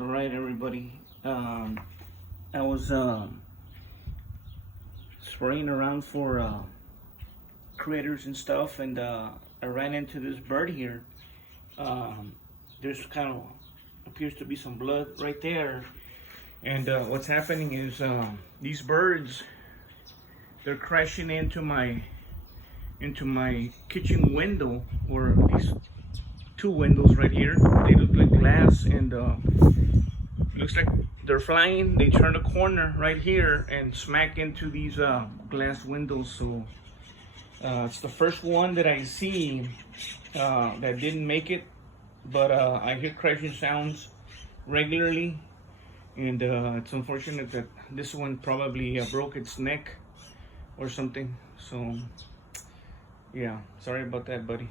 All right, everybody. I was spraying around for critters and stuff, and I ran into this bird here. There's kind of appears to be some blood right there, and what's happening is these birds, they're crashing into my kitchen window, or these two windows right here. They look like glass, and looks like they're flying. They turn a corner right here and smack into these glass windows. So it's the first one that I see that didn't make it, but I hear crashing sounds regularly, and it's unfortunate that this one probably broke its neck or something. So yeah, sorry about that, buddy.